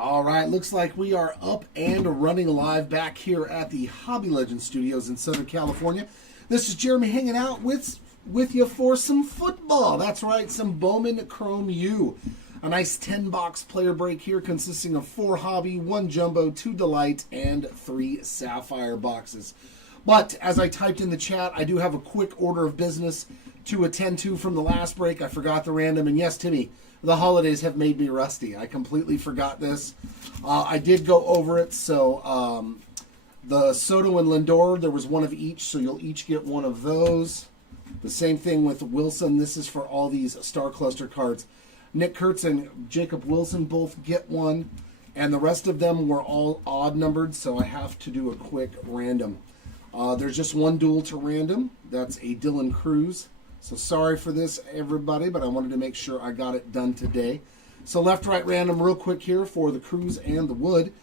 All right, looks like we are up and running live back here at the Hobby Legends Studios in Southern California. This is Jeremy hanging out with you for some football. That's right, some Bowman Chrome U. A nice 10-box player break here consisting of 4 Hobby, 1 Jumbo, 2 Delight, and 3 Sapphire boxes. But as I typed in the chat, I do have a quick order of business to attend to from the last break. I forgot the random, and yes, Timmy, the holidays have made me rusty. I completely forgot this. I did go over it, so the Soto and Lindor, there was one of each, so you'll each get one of those. The same thing with Wilson. This is for all these Star Cluster cards. Nick Kurtz and Jacob Wilson both get one, and the rest of them were all odd numbered, so I have to do a quick random. There's just one duel to random. That's a Dylan Cruz. So sorry for this, everybody, but I wanted to make sure I got it done today. So left, right, random real quick here for the Cruz and the Wood.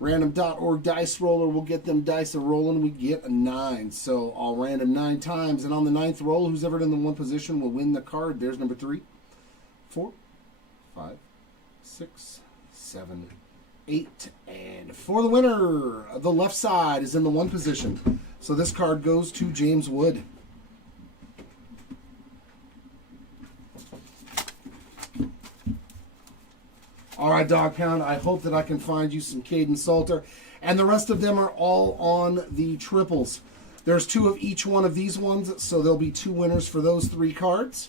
Random.org dice roller will get them dice a-rolling. We get a 9. So I'll random 9 times. And on the 9th roll, who's ever in the one position will win the card. There's number 3, 4, 5, 6, 7, 8. And for the winner, the left side is in the one position. So this card goes to James Wood. All right, Dog Pound, I hope that I can find you some Caden Salter. And the rest of them are all on the triples. There's 2 of each one of these ones, so there'll be 2 winners for those 3 cards.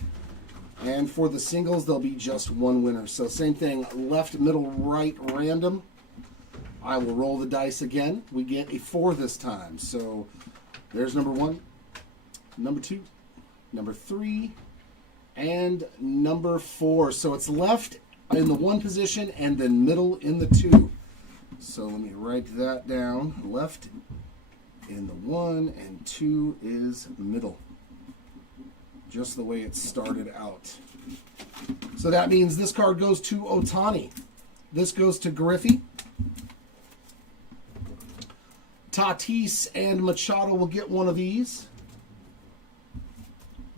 And for the singles, there'll be just 1 winner. So same thing, left, middle, right, random. I will roll the dice again. We get a 4 this time. So there's number 1, number 2, number 3, and number 4. So it's left in the 1 position and then middle in the 2. So let me write that down. Left in the 1 and 2 is middle. Just the way it started out. So that means this card goes to Otani. This goes to Griffey. Tatis and Machado will get one of these.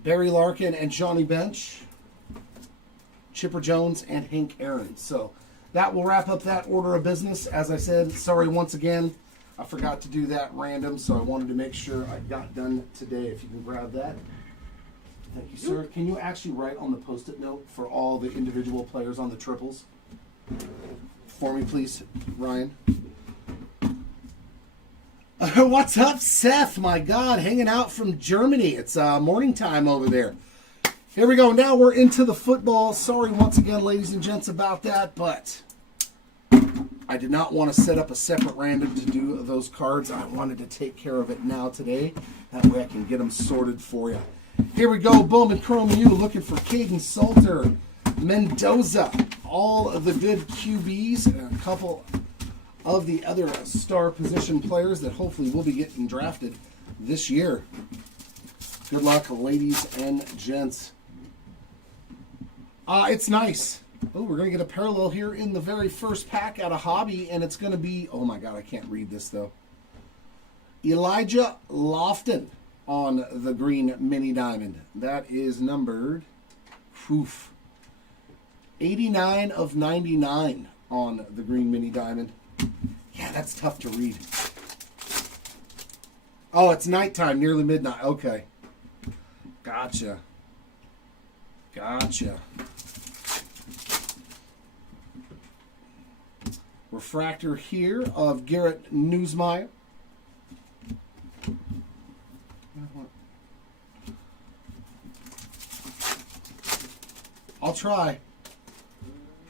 Barry Larkin and Johnny Bench. Chipper Jones and Hank Aaron. So that will wrap up that order of business. As I said, sorry once again, I forgot to do that random, so I wanted to make sure I got done today. If you can grab that. Thank you, sir. Can you actually write on the Post-it note for all the individual players on the triples? For me, please, Ryan. What's up, Seth? My God, hanging out from Germany. It's morning time over there. Here we go. Now we're into the football. Sorry once again, ladies and gents, about that, but I did not want to set up a separate random to do those cards. I wanted to take care of it now today. That way I can get them sorted for you. Here we go. Bowman Chrome U looking for Caden Salter, Mendoza, all of the good QBs, and a couple of the other star position players that hopefully will be getting drafted this year. Good luck, ladies and gents. It's nice. Oh, we're going to get a parallel here in the very first pack out of Hobby, and it's going to be, oh my God, I can't read this though. Elijah Lofton on the green mini diamond. That is numbered 89 of 99 on the green mini diamond. Yeah, that's tough to read. Oh, it's nighttime, nearly midnight. Okay. Gotcha. Refractor here of Garrett Newsmeyer. I'll try.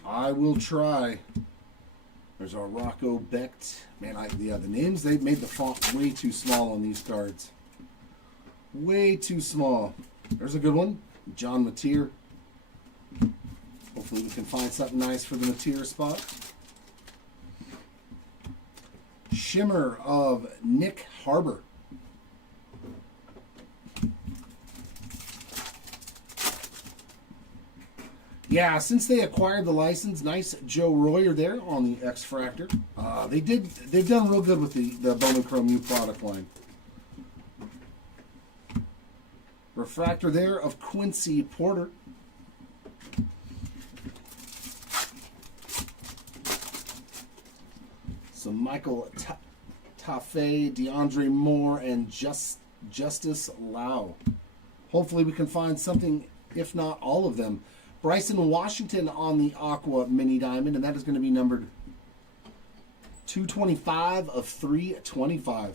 I will try. There's our Rocco Becht. Man, the names, they've made the font way too small on these cards. Way too small. There's a good one. John Mateer. Hopefully we can find something nice for the Mateer spot. Shimmer of Nick Harbor. Yeah, since they acquired the license, nice Joe Royer there on the X-Fractor. They've done real good with the Bowman Chrome U product line. Refractor there of Quincy Porter. So Michael Tafe, DeAndre Moore, and Justice Lau. Hopefully we can find something, if not all of them. Bryson Washington on the Aqua Mini Diamond, and that is going to be numbered 225 of 325.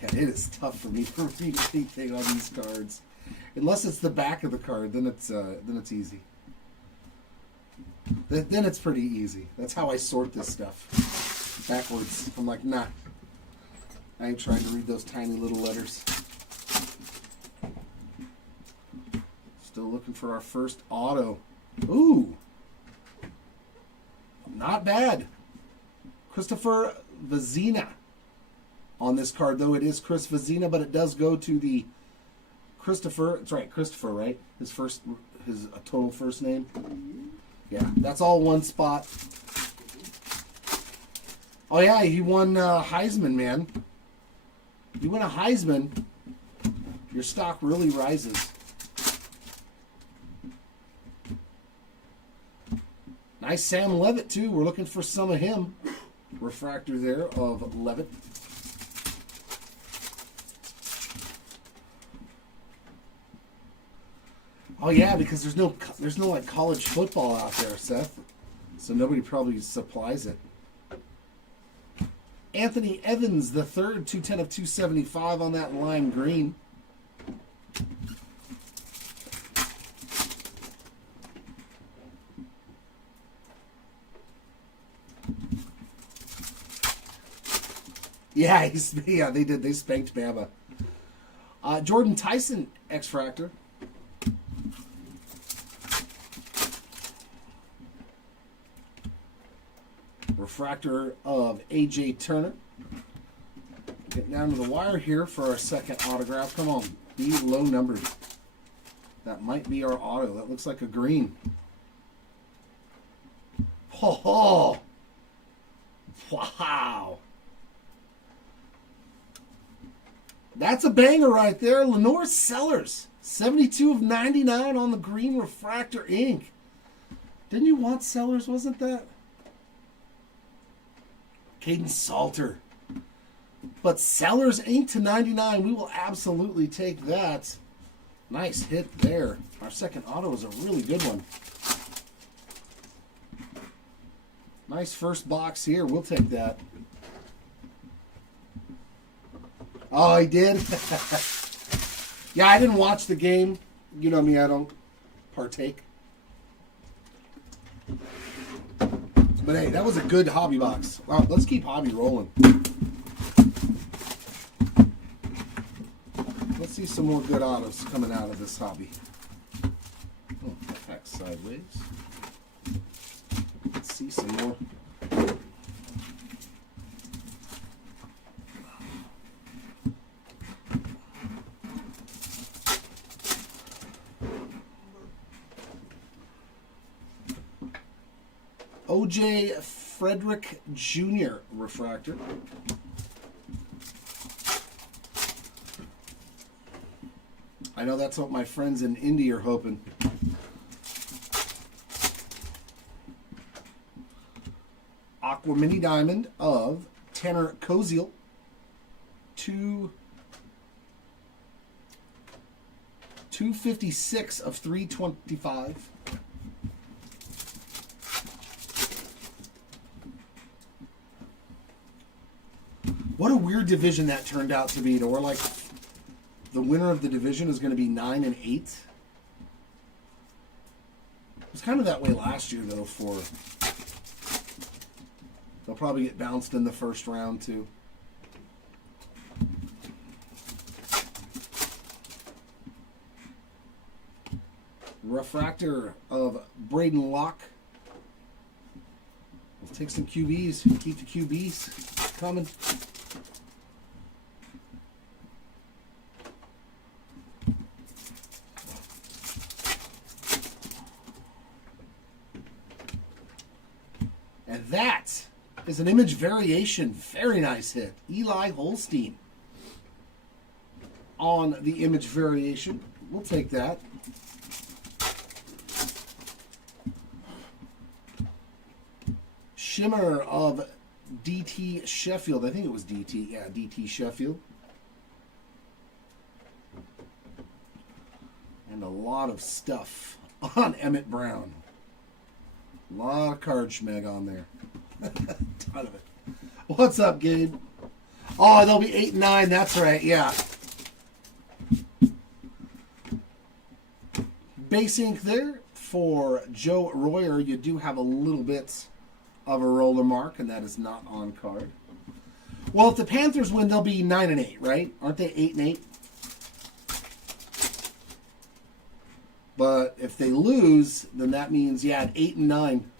Yeah, it is tough for me to read anything on these cards. Unless it's the back of the card, then it's easy. Then it's pretty easy. That's how I sort this stuff. Backwards. I'm like, nah. I ain't trying to read those tiny little letters. Still looking for our first auto. Ooh. Not bad. Christopher Vezina on this card, though. It is Chris Vezina, but it does go to the Christopher. That's right, Christopher, right? His total first name. Yeah, that's all one spot. Oh yeah, he won Heisman, man. You win a Heisman, your stock really rises. Nice Sam Levitt, too. We're looking for some of him. Refractor there of Levitt. Oh yeah, because there's no like college football out there, Seth. So nobody probably supplies it. Anthony Evans, the third, 210 of 275 on that lime green. Yeah, they did. They spanked Bama. Jordan Tyson, X-Fractor. Refractor of A.J. Turner. Getting down to the wire here for our second autograph. Come on, be low numbered. That might be our auto. That looks like a green. Oh, wow. That's a banger right there. Lenore Sellers, 72 of 99 on the green refractor ink. Didn't you want Sellers, wasn't that? Caden Salter. But Sellers ink to 99. We will absolutely take that. Nice hit there. Our second auto is a really good one. Nice first box here. We'll take that. Oh, he did? Yeah, I didn't watch the game. You know me, I don't partake. But hey, that was a good hobby box. Well, let's keep hobby rolling. Let's see some more good autos coming out of this hobby. Oh, back sideways. Let's see some more. O.J. Frederick Jr. refractor. I know that's what my friends in Indy are hoping. Aqua Mini Diamond of Tanner Koziel. 256 of 325. What a weird division that turned out to be. To where like the winner of the division is going to be 9 and 8. It was kind of that way last year, though. They'll probably get bounced in the first round too. Refractor of Braden Locke. Let's take some QBs. Keep the QBs coming. And that is an image variation. Very nice hit. Eli Holstein on the image variation. We'll take that. Shimmer of DT Sheffield. I think it was DT. Yeah, DT Sheffield. And a lot of stuff on Emmett Brown. A lot of card schmeg on there. Ton of it. What's up, Gabe? Oh, they'll be 8 and 9. That's right. Yeah. Base ink there for Joe Royer. You do have a little bit of a roller mark, and that is not on card. Well, if the Panthers win, they'll be 9 and 8, right? Aren't they 8 and 8? But if they lose, then that means, yeah, 8 and 9.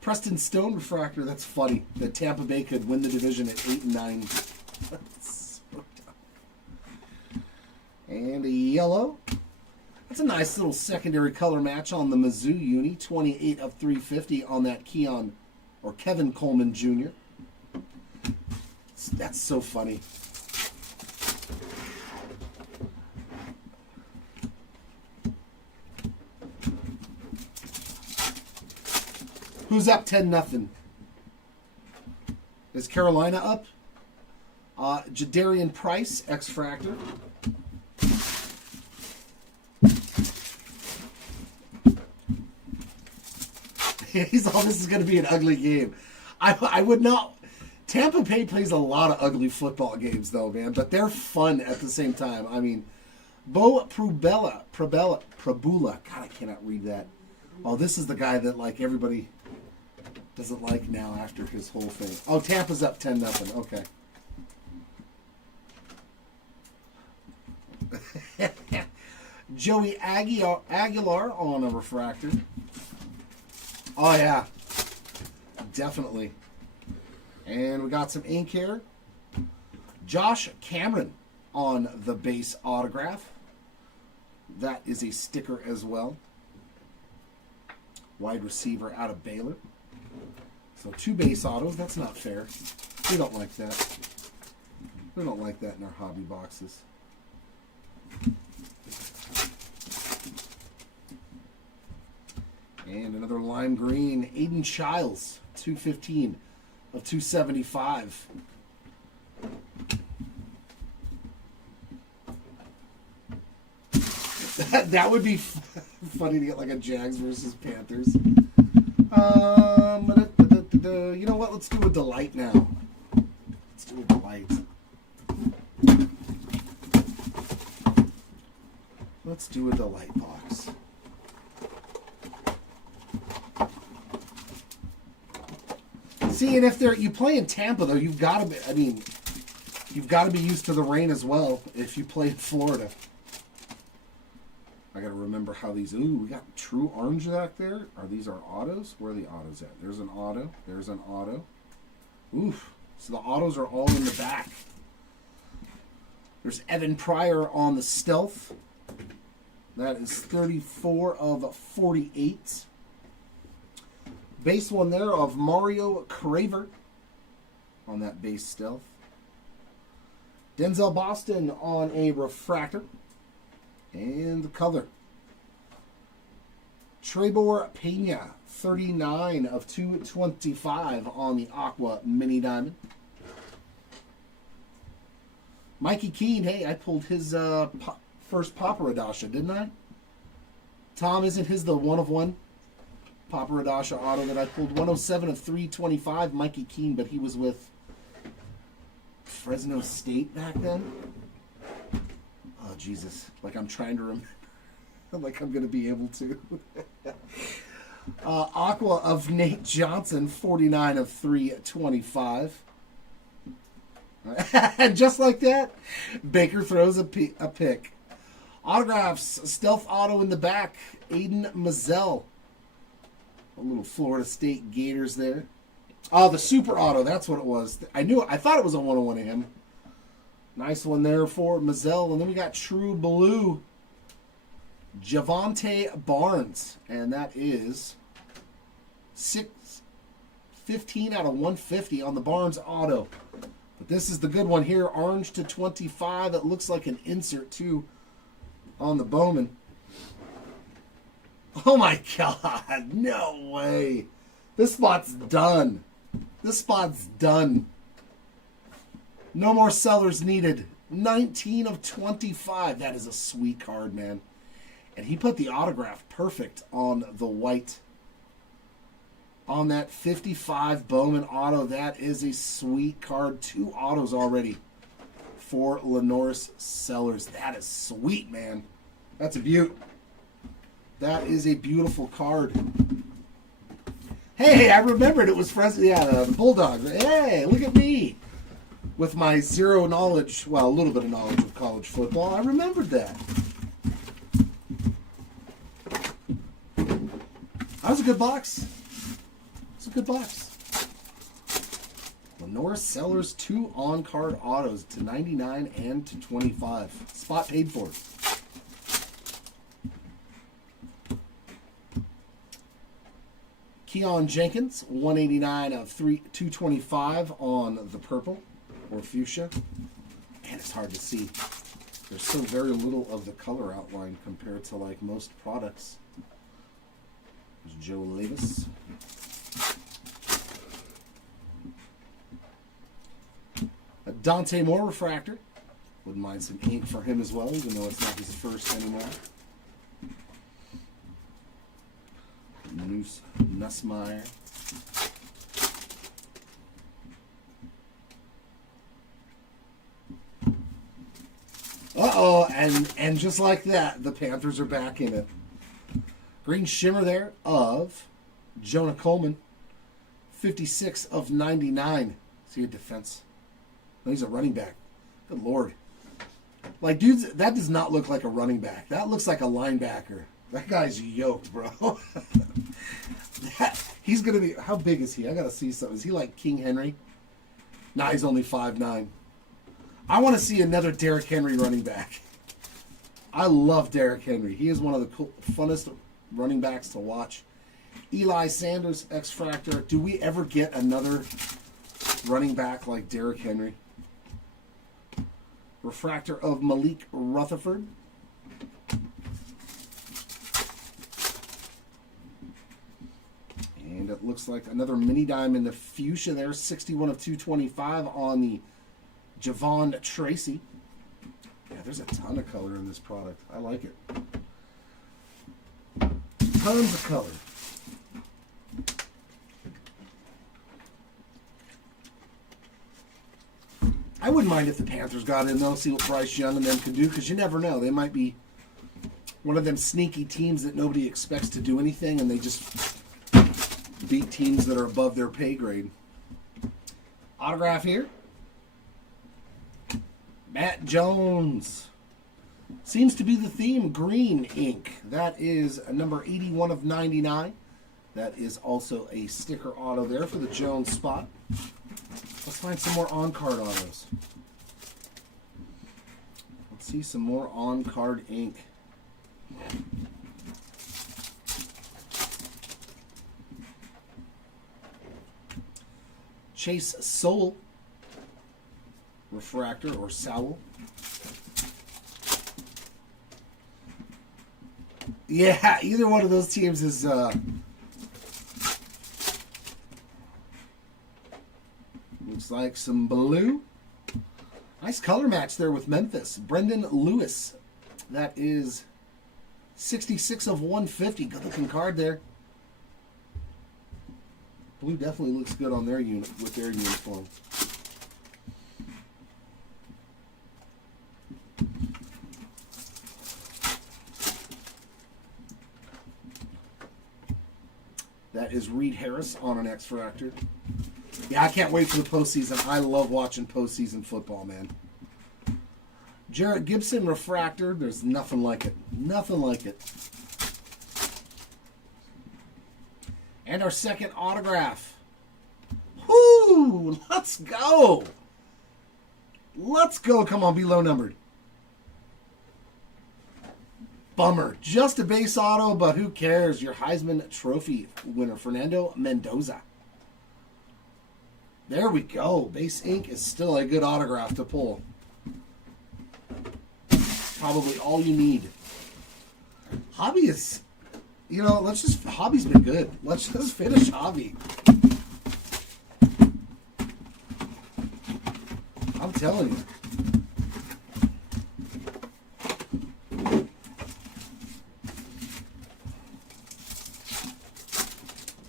Preston Stone refractor. That's funny that Tampa Bay could win the division at 8 and 9. That's so dumb. And a yellow. That's a nice little secondary color match on the Mizzou uni. 28 of 350 on that Keon or Kevin Coleman Jr. That's so funny. Who's up 10-0? Is Carolina up? Jadarian Price, X-Fractor. This is going to be an ugly game. I would not... Tampa Bay plays a lot of ugly football games, though, man. But they're fun at the same time. I mean, Bo Prabula. God, I cannot read that. Oh, this is the guy that, like, everybody doesn't like now after his whole thing. Oh, Tampa's up 10-0. Okay. Joey Aguilar on a refractor. Oh, yeah. Definitely. And we got some ink here. Josh Cameron on the base autograph. That is a sticker as well. Wide receiver out of Baylor. So 2 base autos. That's not fair. We don't like that. We don't like that in our hobby boxes. And another lime green. Aiden Childs. 215 of 275. That would be funny to get like a Jags versus Panthers. You know what? Let's do a delight now. Let's do a delight. Let's do a delight box. See, and if you play in Tampa, though, you've got to be. I mean, you've got to be used to the rain as well. If you play in Florida, I got to remember how these. Ooh, we got true orange back there. Are these our autos? Where are the autos at? There's an auto. There's an auto. Oof. So the autos are all in the back. There's Evan Pryor on the stealth. That is 34 of 48. Base one there of Mario Craver on that base stealth. Denzel Boston on a refractor. And the color. Trebor Pena, 39 of 225 on the Aqua Mini Diamond. Mikey Keene, hey, I pulled his first Paparadasha, didn't I? Tom, isn't his the one of one Paparadasha auto that I pulled? 107 of 325, Mikey Keene, but he was with Fresno State back then. Oh, Jesus. Like I'm trying to remember. Like I'm going to be able to. Aqua of Nate Johnson, 49 of 325. And just like that, Baker throws a pick. Autographs, stealth auto in the back, Aiden Mazzell. A little Florida State Gators there. Oh, the super auto, that's what it was. I thought it was a 101 of him. Nice one there for Mazzell. And then we got True Blue, Javonte Barnes. And that is 15 out of 150 on the Barnes auto. But this is the good one here. Orange to 25. It looks like an insert too on the Bowman. Oh my God. No way. This spot's done. This spot's done. No more sellers needed. 19 of 25. That is a sweet card, man. And he put the autograph perfect on the white. On that 55 Bowman auto. That is a sweet card. 2 autos already for Lenoris Sellers. That is sweet, man. That's a beaut. That is a beautiful card. Hey, I remembered it was the Bulldogs. Hey, look at me. With my zero knowledge, well, a little bit of knowledge of college football, I remembered that. That was a good box. It's a good box. Lenoris Sellers, 2 on-card autos to 99 and to 25. Spot paid for. Keon Jenkins, 189 of 225 on the purple or fuchsia. Man, it's hard to see. There's so very little of the color outline compared to like most products. There's Joe Levis. A Dante Moore refractor. Wouldn't mind some ink for him as well, even though it's not his first anymore. Nussmeier. Uh-oh, and just like that, the Panthers are back in it. Green shimmer there of Jonah Coleman. 56 of 99. See a defense. No, he's a running back. Good Lord. Like, dudes, that does not look like a running back. That looks like a linebacker. That guy's yoked, bro. He's going to be... How big is he? I got to see something. Is he like King Henry? Nah, he's only 5'9". I want to see another Derrick Henry running back. I love Derrick Henry. He is one of the funnest running backs to watch. Eli Sanders, X-Fractor. Do we ever get another running back like Derrick Henry? Refractor of Malik Rutherford. And it looks like another mini dime in the fuchsia there. 61 of 225 on the Javon Tracy. Yeah, there's a ton of color in this product. I like it. Tons of color. I wouldn't mind if the Panthers got in, though, see what Bryce Young and them can do, because you never know. They might be one of them sneaky teams that nobody expects to do anything, and they just beat teams that are above their pay grade. Autograph here. Matt Jones. Seems to be the theme, green ink. That is a number 81 of 99. That is also a sticker auto there for the Jones spot. Let's find some more on-card autos. Let's see some more on-card ink. Chase Soul. Refractor or Sowell. Yeah, either one of those teams is looks like some blue. Nice color match there with Memphis. Brendan Lewis. That is 66 of 150. Good looking card there. Blue definitely looks good on their unit with their uniform. That is Reed Harris on an X-Fractor. Yeah, I can't wait for the postseason. I love watching postseason football, man. Jarrett Gibson refractor. There's nothing like it. Nothing like it. And our second autograph. Whoo! Let's go. Let's go. Come on, be low numbered. Bummer. Just a base auto, but who cares? Your Heisman Trophy winner, Fernando Mendoza. There we go. Base ink is still a good autograph to pull. Probably all you need. Hobby is, Hobby's been good. Let's just finish Hobby. telling you.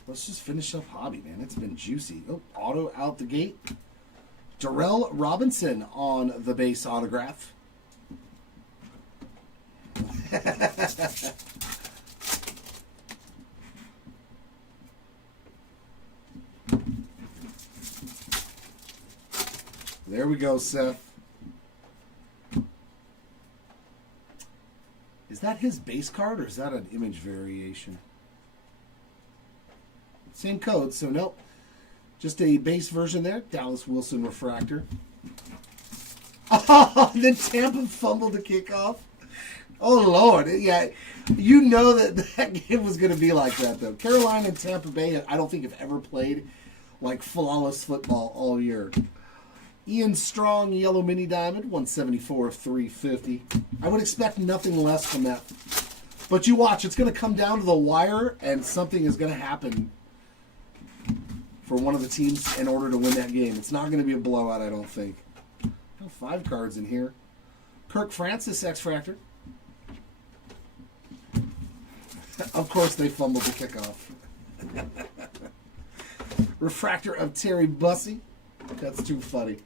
Let's just finish up hobby, man. It's been juicy. Oh, auto out the gate. Darrell Robinson on the base autograph. There we go, Seth. Is that his base card or is that an image variation? Same code, so nope. Just a base version there. Dallas Wilson refractor. Oh, then Tampa fumbled the kickoff. Oh, Lord. Yeah, you know that game was going to be like that, though. Carolina and Tampa Bay, I don't think have ever played like flawless football all year. Ian Strong, yellow mini diamond, 174 of 350. I would expect nothing less from that. But you watch, it's going to come down to the wire, and something is going to happen for one of the teams in order to win that game. It's not going to be a blowout, I don't think. Oh, 5 cards in here. Kirk Francis, X-Fractor. Of course they fumbled the kickoff. Refractor of Terry Bussey. That's too funny.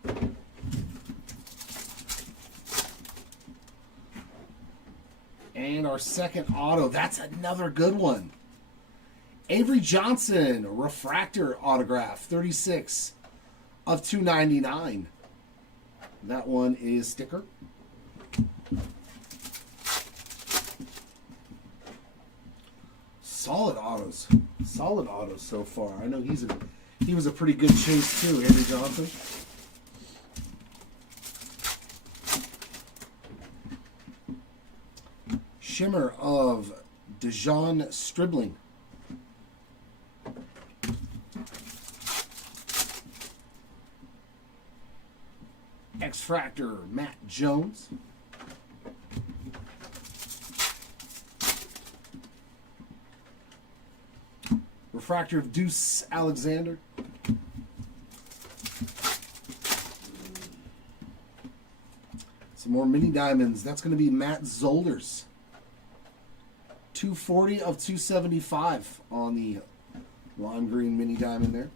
And our second auto. That's another good one. Avery Johnson, refractor autograph, 36 of 299. That one is sticker. Solid autos. Solid autos so far. I know he was a pretty good chase too, Avery Johnson. Shimmer of Dejon Stribling. X-Fractor, Matt Jones. Refractor of Deuce Alexander. Some more mini diamonds. That's going to be Matt Zolders. 240 of 275 on the lime green mini diamond there.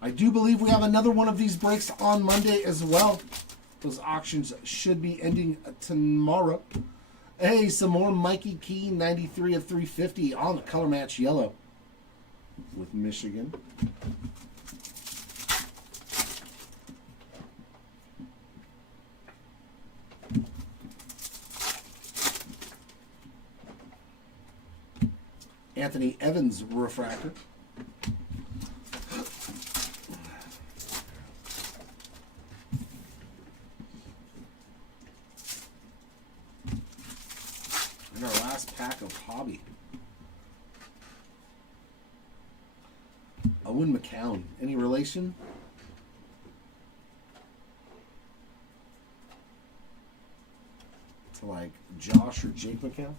I do believe we have another one of these breaks on Monday as well. Those auctions should be ending tomorrow. Hey, some more Mikey Keene, 93 of 350 on the color match yellow with Michigan. Anthony Evans refractor. And our last pack of hobby. Owen McCown. Any relation? To like Josh or Jake McCown?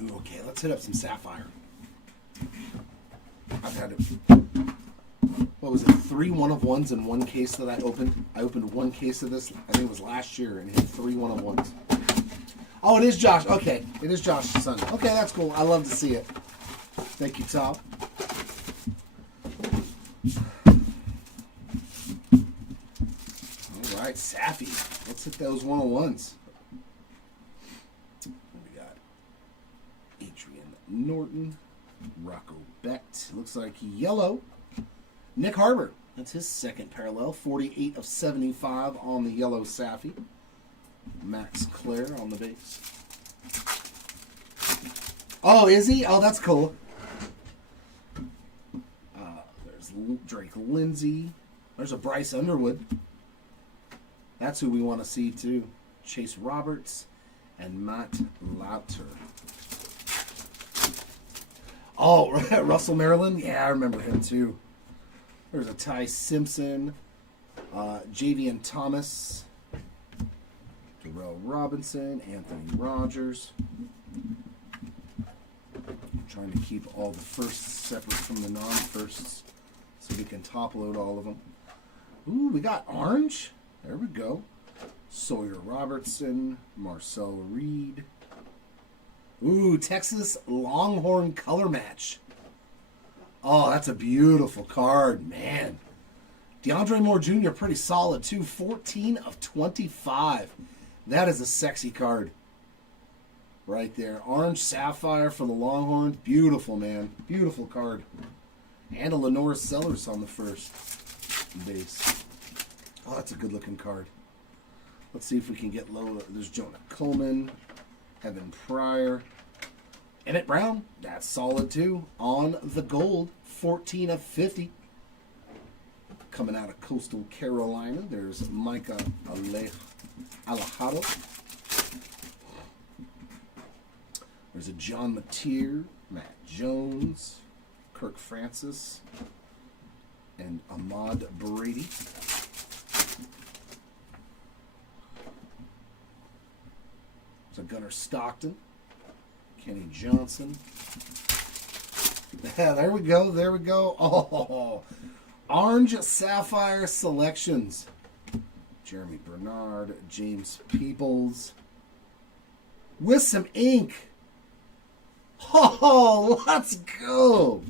Ooh, okay, let's hit up some Sapphire. I've had it. What was it? 3 one-of-ones in one case that I opened. I opened one case of this, I think it was last year, and hit 3 one-of-ones. Oh, it is Josh. Okay, it is Josh's son. Okay, that's cool. I love to see it. Thank you, Tom. All right, Sappy. Let's hit those one-of-ones. We got Adrian Norton, Rocco Becht. Looks like yellow. Nick Harbor. That's his second parallel. 48 of 75 on the yellow Sapphy. Max Clare on the base. Oh, is he? Oh, that's cool. There's Drake Lindsay. There's a Bryce Underwood. That's who we want to see, too. Chase Roberts and Matt Lauter. Oh, Russell Maryland? Yeah, I remember him, too. There's a Ty Simpson. Javian Thomas. Darrell Robinson, Anthony Rogers. I'm trying to keep all the firsts separate from the non-firsts so we can top load all of them. Ooh, we got orange. There we go. Sawyer Robertson, Marcel Reed. Ooh, Texas Longhorn color match. Oh, that's a beautiful card, man. DeAndre Moore Jr. pretty solid too. 14 of 25. That is a sexy card. Right there. Orange Sapphire for the Longhorns. Beautiful, man. Beautiful card. And a Lenore Sellers on the first base. Oh, that's a good looking card. Let's see if we can get low. There's Jonah Coleman, Evan Pryor, Emmett Brown. That's solid too. On the gold, 14 of 50. Coming out of Coastal Carolina, there's Micah Alejado. There's a John Mateer, Matt Jones, Kirk Francis, and Ahmad Brady. There's a Gunnar Stockton, Kenny Johnson. Yeah, there we go. There we go. Oh, Orange Sapphire Selections. Jeremy Bernard, James Peoples. With some ink. Oh, let's go.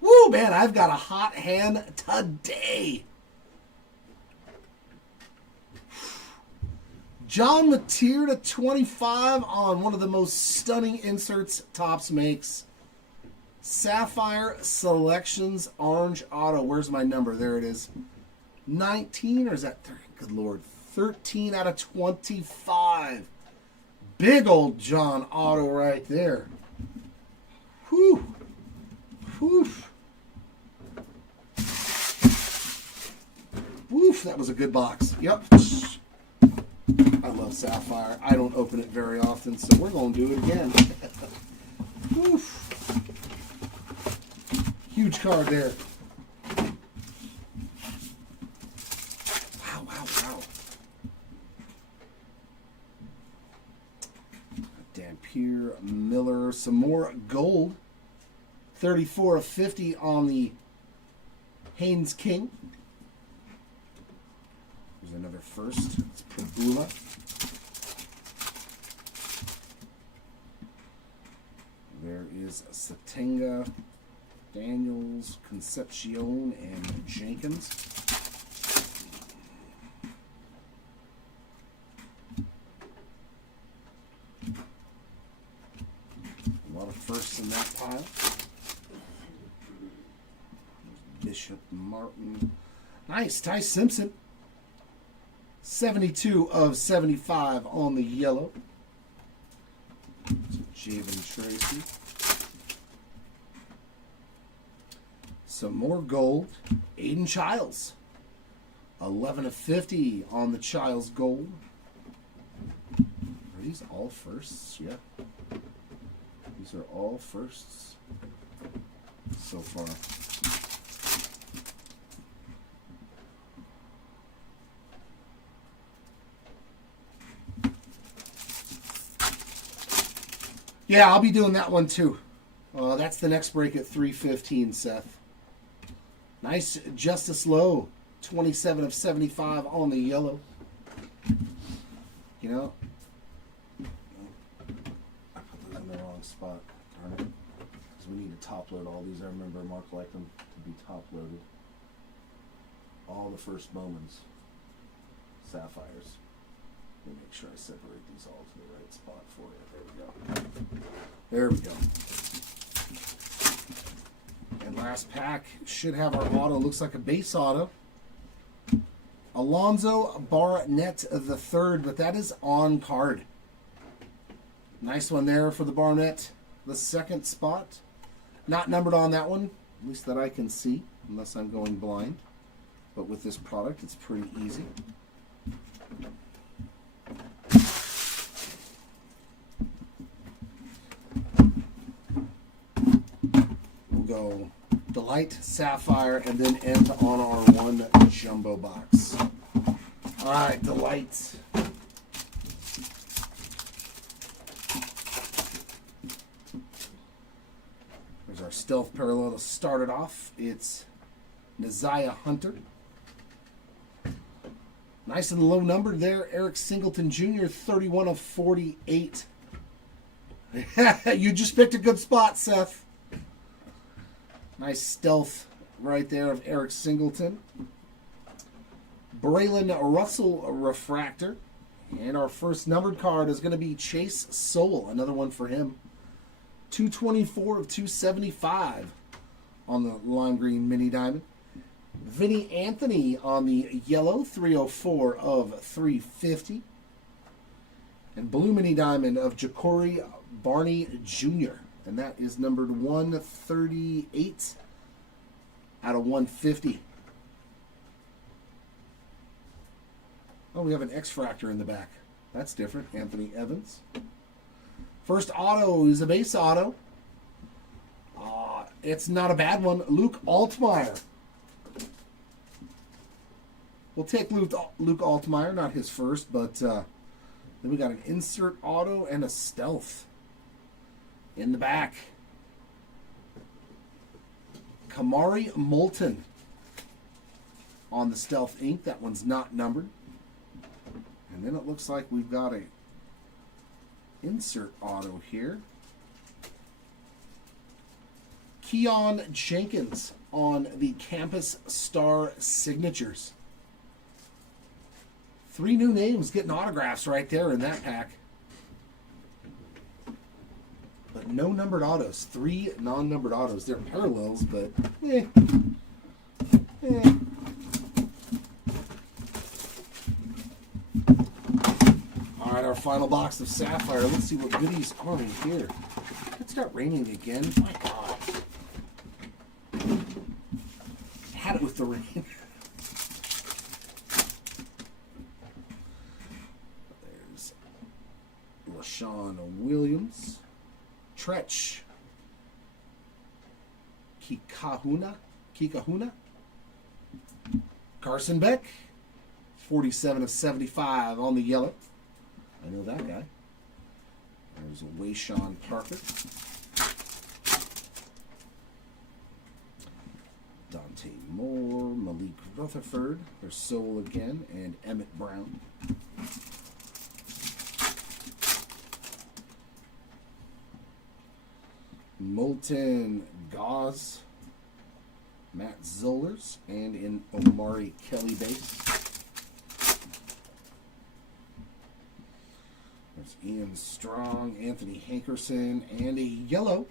Woo, man, I've got a hot hand today. John Mateer to 25 on one of the most stunning inserts Topps makes. Sapphire Selections Orange Auto. Where's my number? There it is. 19, or is that 30? Good Lord. 13 out of 25. Big old John Auto right there. Whew. Whew. Woof, that was a good box. Yep. I love Sapphire. I don't open it very often, so we're going to do it again. Woof. Huge card there. Wow, wow, wow. Dampier, Miller, some more gold. 34 of 50 on the Haynes King. There's another first. It's Pabula. There is Satenga, Daniels, Concepcion, and Jenkins. A lot of firsts in that pile. Bishop, Martin. Nice, Ty Simpson. 72 of 75 on the yellow. Javen Tracy. Some more gold. Aiden Childs. 11 of 50 on the Childs gold. Are these all firsts? Yeah. These are all firsts so far. Yeah, I'll be doing that one too. That's the next break at 3:15, Seth. Nice Justice Lowe, 27 of 75 on the yellow. You know, I put those in the wrong spot. Darn it. Because we need to top load all these. I remember Mark liked them to be top loaded. All the first Bowmans. Sapphires. Let me make sure I separate these all to the right spot for you. There we go. There we go. And last pack should have our auto. Looks like a base auto. Alonzo Barnett III, but that is on card. Nice one there for the Barnett. The second spot. Not numbered on that one, at least that I can see, unless I'm going blind. But with this product, it's pretty easy. Go Delight, Sapphire, and then end on our one jumbo box. All right, Delight. stealth parallel to start it off. It's Neziah Hunter. Nice and low numbered there. Eric Singleton Jr., 31 of 48. You just picked a good spot, Seth. Nice stealth right there of Eric Singleton. Braylon Russell refractor. And our first numbered card is going to be Chase Sowell. Another one for him. 224 of 275 on the lime green mini diamond. Vinny Anthony on the yellow, 304 of 350. And blue mini diamond of Ja'Cory Barney Jr. And that is numbered 138 out of 150. Oh, we have an X-Fractor in the back. That's different. Anthony Evans. First auto is a base auto. It's not a bad one. Luke Altmaier. We'll take Luke Altmaier, not his first, but then we got an insert auto and a stealth in the back. Kamari Moulton on the stealth ink. That one's not numbered. And then it looks like we've got a insert auto here. Keon Jenkins on the Campus Star Signatures. 3 new names getting autographs right there in that pack. But no numbered autos. 3 non-numbered autos. They're parallels, but eh. All right, our final box of Sapphire. Let's see what goodies are in here. It's not raining again. My God. Had it with the rain. There's LaShawn Williams. Tretch. Kikahuna. Carson Beck. 47 of 75 on the yellow. I know that guy. There's a Wayshawn Parker. Dante Moore, Malik Rutherford. There's Sowell again, and Emmett Brown. Molten Gauze, Matt Zollers, and in Omari Kelly base. There's Ian Strong, Anthony Hankerson, and a yellow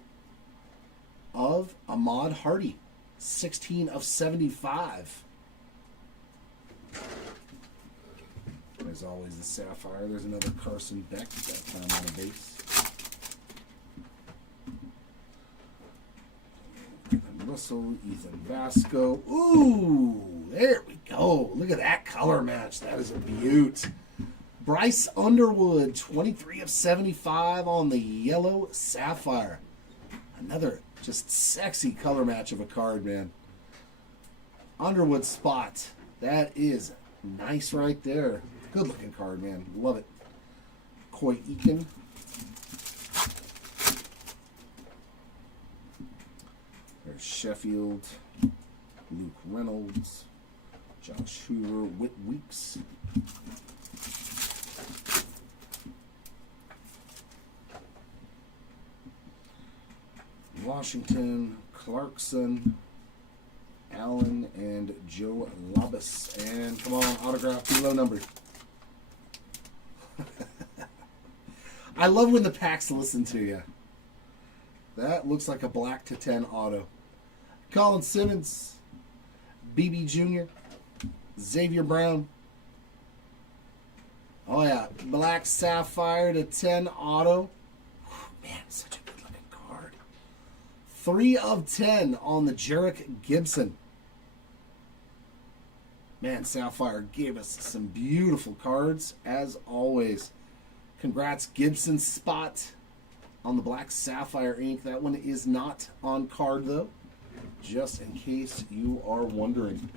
of Ahmad Hardy, 16 of 75. There's always the Sapphire. There's another Carson Beck, that time on a base. Russell, Ethan Vasco. Ooh, there we go. Look at that color match. That is a beaut. Bryce Underwood, 23 of 75 on the yellow Sapphire. Another just sexy color match of a card, man. Underwood spot. That is nice right there. Good looking card, man. Love it. Coy Eakin. There's Sheffield, Luke Reynolds, Josh Hoover, Whit Weeks. Washington, Clarkson, Allen, and Joe Labus. And come on, autograph below numbered. I love when the packs listen to you. That looks like a black to 10 auto. Colin Simmons, BB Jr., Xavier Brown. Oh yeah, black Sapphire to 10 auto. Man, such a good looking card. 3 of 10 on the Jarek Gibson. Man, Sapphire gave us some beautiful cards as always. Congrats, Gibson spot on the black Sapphire ink. That one is not on card though, just in case you are wondering.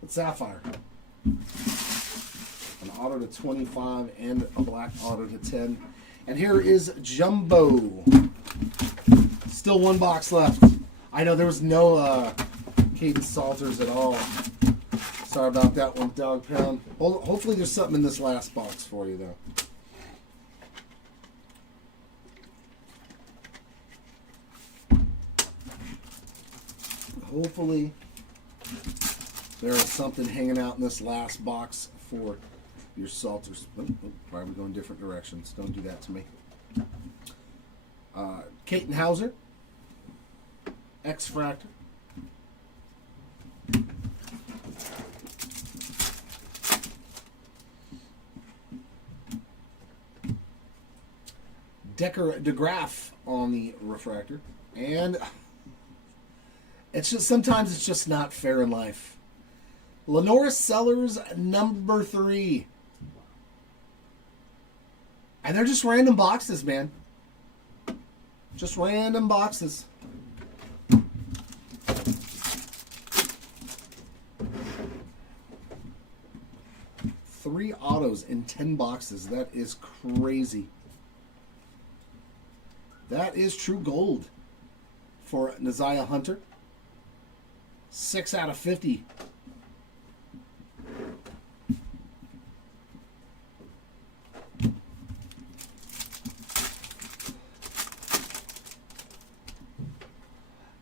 But Sapphire, an auto to 25 and a black auto to 10. And here is Jumbo. Still one box left. I know there was no Caden Salters at all. Sorry about that one, Dog Pound. Hopefully there's something in this last box for you, though. Hopefully there is something hanging out in this last box for your Salters. Why are we going different directions? Don't do that to me. Caton Hauser. X-Fractor. Decker DeGraff on the refractor. And it's just sometimes it's just not fair in life. Lenora Sellers, number 3. And they're just random boxes, man. Just random boxes. Three autos in 10 boxes. That is crazy. That is true gold for Neziah Hunter. 6 out of 50.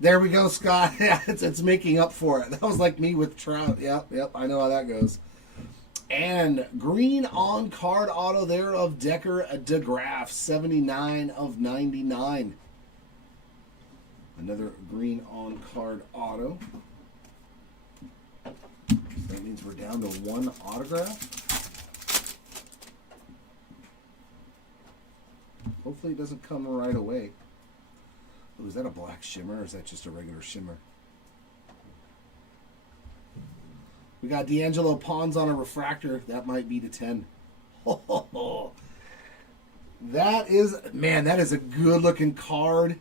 There we go, Scott. Yeah, it's making up for it. That was like me with Trout. Yep, I know how that goes. And green on card auto there of Decker DeGraff, 79 of 99. Another green on card auto. So that means we're down to 1 autograph. Hopefully it doesn't come right away. Oh, is that a black shimmer or is that just a regular shimmer? We got D'Angelo Pons on a refractor. That might be to 10. That is, man, that is a good looking card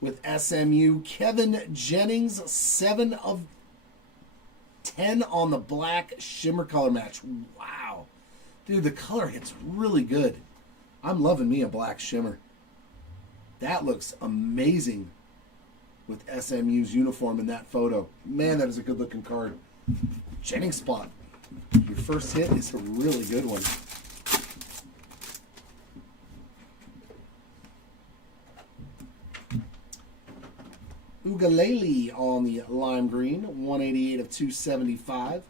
with SMU. Kevin Jennings, 7 of 10 on the black shimmer color match. Wow. Dude, the color hits really good. I'm loving me a black shimmer. That looks amazing with SMU's uniform in that photo. Man, that is a good looking card. Jennings spot. Your first hit is a really good one. Ugalele on the lime green. 188 of 275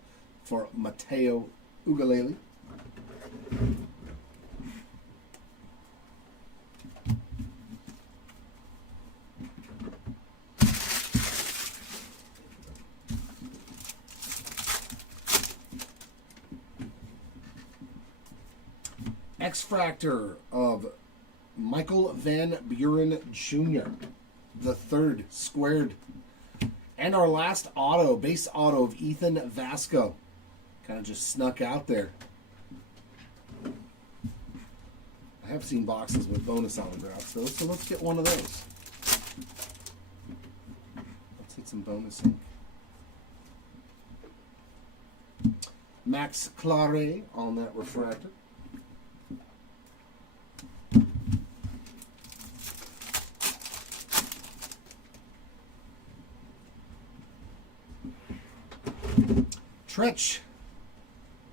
for Mateo Ugalele. X-Fractor of Michael Van Buren Jr., the 3rd squared. And our last auto, base auto of Ethan Vasco. Kind of just snuck out there. I have seen boxes with bonus autographs, though, so let's get one of those. Let's hit some bonus ink. Max Claret on that refractor. Tretch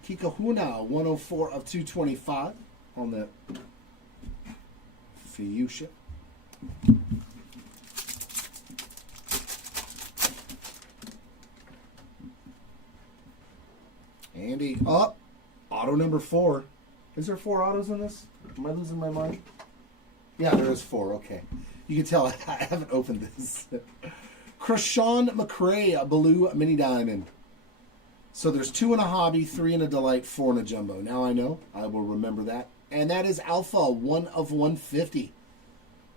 Kikahuna, 104 of 225 on the Fuchsia. Andy up. Auto number 4. Is there 4 autos in this? Am I losing my mind? Yeah, there is 4. Okay. You can tell I haven't opened this. Krishan McRae, a blue mini diamond. So there's 2 in a hobby, 3 in a delight, 4 in a jumbo. Now I know. I will remember that. And that is Alpha, 1 of 150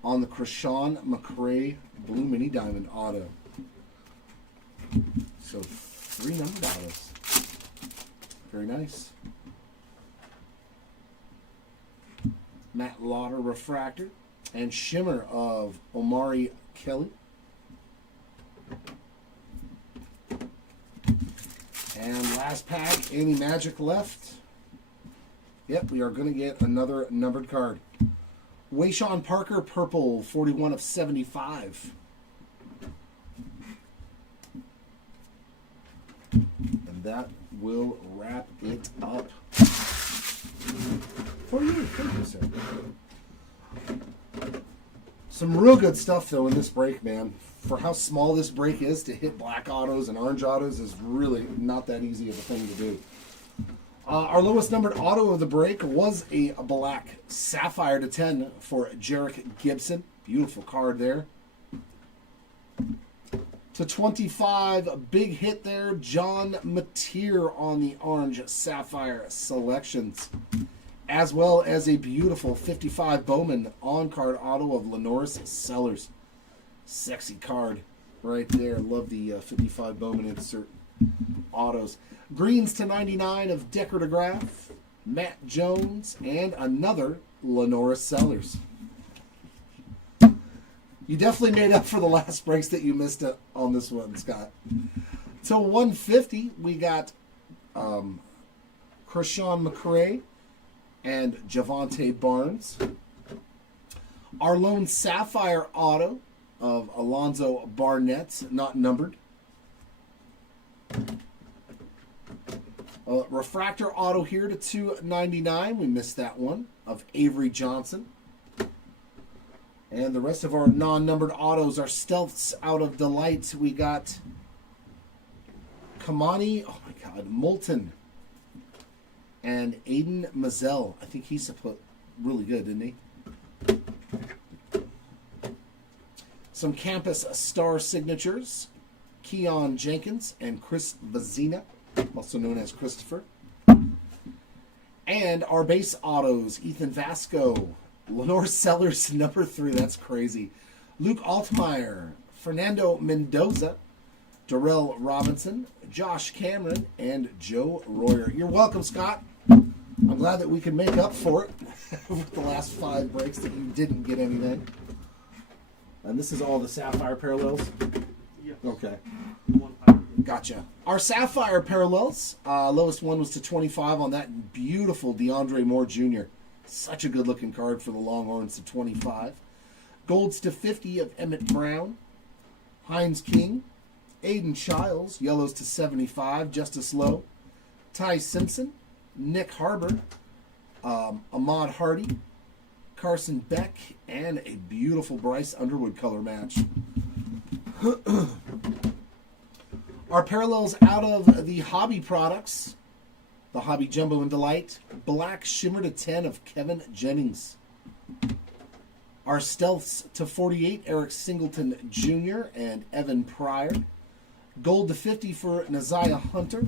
on the Krishan McRae blue mini diamond auto. So 3 numbered autos. Very nice. Matt Lauder refractor and shimmer of Omari Kelly. And last pack, any magic left? Yep, we are going to get another numbered card. Wayshawn Parker, purple, 41 of 75 And that will wrap it up for you. Thank you, sir. Some real good stuff, though, in this break, man. For how small this break is, to hit black autos and orange autos is really not that easy of a thing to do. Our lowest numbered auto of the break was a black Sapphire to 10 for Jarek Gibson. Beautiful card there. To 25, a big hit there, John Mateer on the orange Sapphire selections. As well as a beautiful 55 Bowman on-card auto of Lenoris Sellers. Sexy card right there. Love the 55 Bowman insert autos. Greens to 99 of Decker DeGraff, Matt Jones, and another Lenoris Sellers. You definitely made up for the last breaks that you missed on this one, Scott. To 150, we got Krishan McRae and Javonte Barnes. Our lone Sapphire auto of Alonzo Barnett, not numbered. Refractor auto here to 299. We missed that one, of Avery Johnson. And the rest of our non-numbered autos are stealths out of Delight. We got Kamani, oh my God, Moulton, and Aiden Mazzell. I think he's really good, didn't he? Some Campus Star signatures, Keon Jenkins and Chris Vazina, also known as Christopher. And our base autos, Ethan Vasco, Lenore Sellers, number 3, that's crazy. Luke Altmaier, Fernando Mendoza, Darrell Robinson, Josh Cameron, and Joe Royer. You're welcome, Scott. I'm glad that we can make up for it with the last 5 breaks that you didn't get anything. And this is all the Sapphire parallels? Yes. Okay. Gotcha. Our Sapphire parallels, lowest one was to 25 on that beautiful DeAndre Moore Jr. Such a good-looking card for the Longhorns to 25. Golds to 50 of Emmett Brown. Hines King. Aiden Childs. Yellows to 75. Justice Lowe. Ty Simpson. Nick Harbor. Ahmad Hardy. Carson Beck. And a beautiful Bryce Underwood color match. Our parallels out of the Hobby products. The Hobby Jumbo and Delight. Black Shimmer to 10 of Kevin Jennings. Our Stealths to 48, Eric Singleton Jr. and Evan Pryor. Gold to 50 for Naziah Hunter.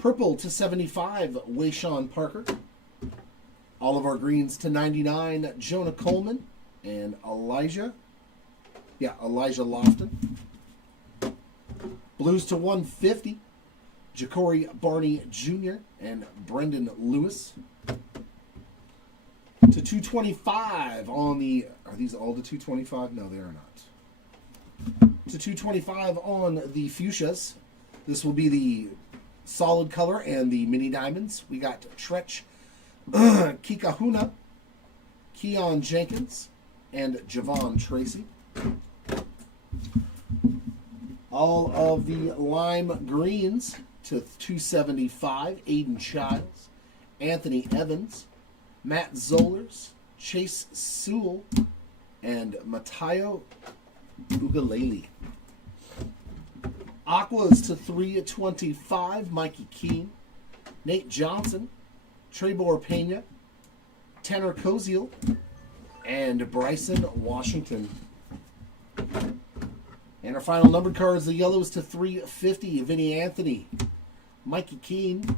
Purple to 75, Wayshawn Parker. All of our greens to 99, Jonah Coleman and Elijah Lofton. Blues to 150, Ja'Cory Barney Jr. and Brendan Lewis. To 225 on the... Are these all to 225? No, they are not. To 225 on the fuchsias. This will be the solid color and the mini diamonds. We got Tretch Kikahuna, Keon Jenkins, and Javon Tracy. All of the lime greens to 275, Aiden Childs, Anthony Evans, Matt Zollers, Chase Sewell, and Matayo Ugalele. Aquas to 325, Mikey Keene, Nate Johnson, Trebor Pena, Tanner Koziel, and Bryson Washington. And our final numbered cards, the yellows to 350, Vinny Anthony, Mikey Keene,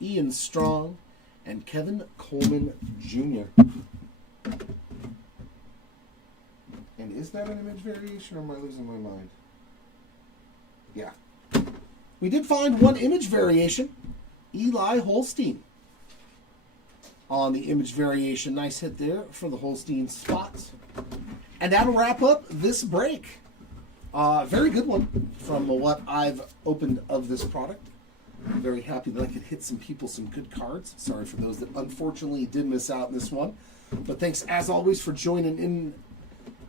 Ian Strong, and Kevin Coleman Jr. And is that an image variation, or am I losing my mind? Yeah. We did find one image variation, Eli Holstein. On the image variation, nice hit there for the Holstein spots. And that'll wrap up this break. Very good one from what I've opened of this product. I'm very happy that I could hit some people some good cards. Sorry for those that unfortunately did miss out in this one. But thanks, as always, for joining in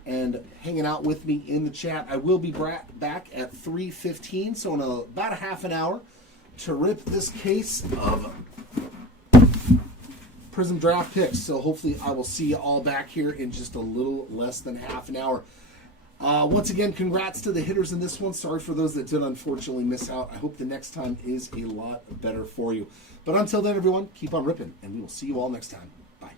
and hanging out with me in the chat. I will be back at 3:15, so in about a half an hour, to rip this case of Prism Draft Picks. So hopefully I will see you all back here in just a little less than half an hour. Once again, congrats to the hitters in this one. Sorry for those that did unfortunately miss out. I hope the next time is a lot better for you. But until then, everyone, keep on ripping, and we will see you all next time. Bye.